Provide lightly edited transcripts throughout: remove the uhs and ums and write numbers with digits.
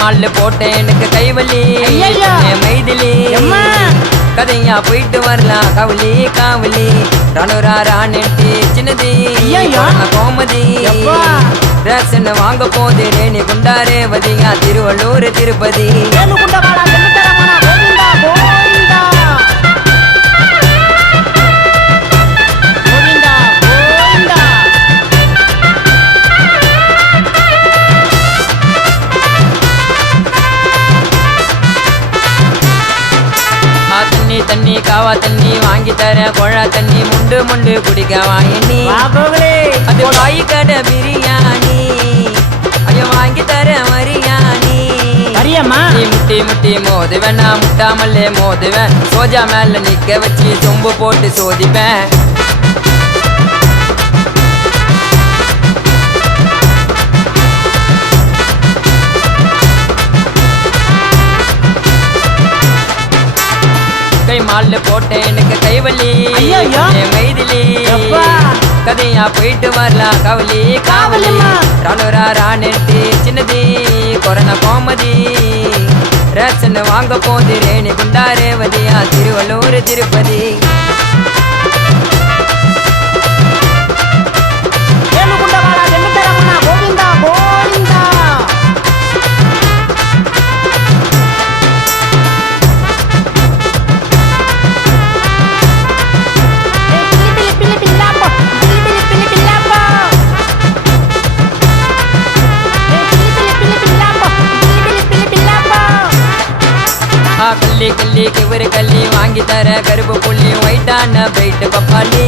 மால்ல போட்டேன் எனக்கு கைவலி மைதிலி கதையா போயிட்டு வரலாம் கவலி காவலி ராணுராரான்ட்டு சின்னதி கோமதி ரேஷன் வாங்க போது ரேணி குண்டாரே வதியா திருவள்ளூர் திருப்பதி தண்ணி காவா தண்ணி வாங்கி தர கொழா தண்ணி முண்டு முண்டு குடிக்க வாங்கி அது வாய் கடை பிரியாணி ஐயோ வாங்கி தர மரியாணி முட்டி முட்டி மோதுவேன் நான் முட்டாமல்லே மோதுவேன் சோஜா மேல நிக்க வச்சு சொம்பு போட்டு சோதிப்பேன் மால்ல போட்டேன் எனக்கு கைவலி மைதிலி கதையா போயிட்டு வரலாம் கவலி காவலி ராணுராரான்ட்டு சின்னதி கொரோனா கோமதி ரேஷன் வாங்க போது ரேணி குண்டாரே வதியா திருவள்ளூர் திருப்பதி கல்லி கல்லி கிவரு கல்லி வாங்கி தர கருப்பு புள்ளி ஒயிட்டான போயிட்டு பப்பாளி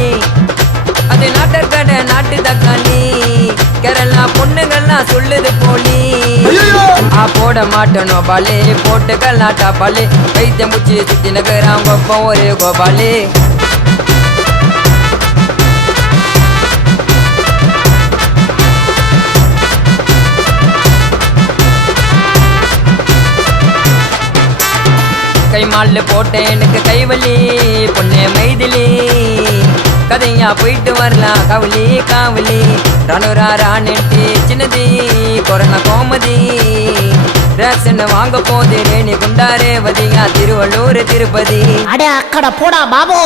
அது நாட்டக்கடை நாட்டு தக்காளி கேரளா பொண்ணுங்கள்லாம் சொல்லுது போலி போட மாட்டணும் பாலே போட்டு கல்லாட்டா பாலே வைத்திய முச்சி சுத்தி நகராம் கொப்பம் ஒரு கோபாலே கை மால்ல போட்டேன் எனக்கு கைவலி பொண்ணே மைதிலி கதையா போயிட்டு வரலாம் கவலி காவலி ராணுராரான்ட்டு சின்னதி கொரோனா கோமதி ரேஷன் வாங்க போது ரேணி குண்டாரே வதியா திருவள்ளூர் திருப்பதி அட அக்கட போடா பாபு.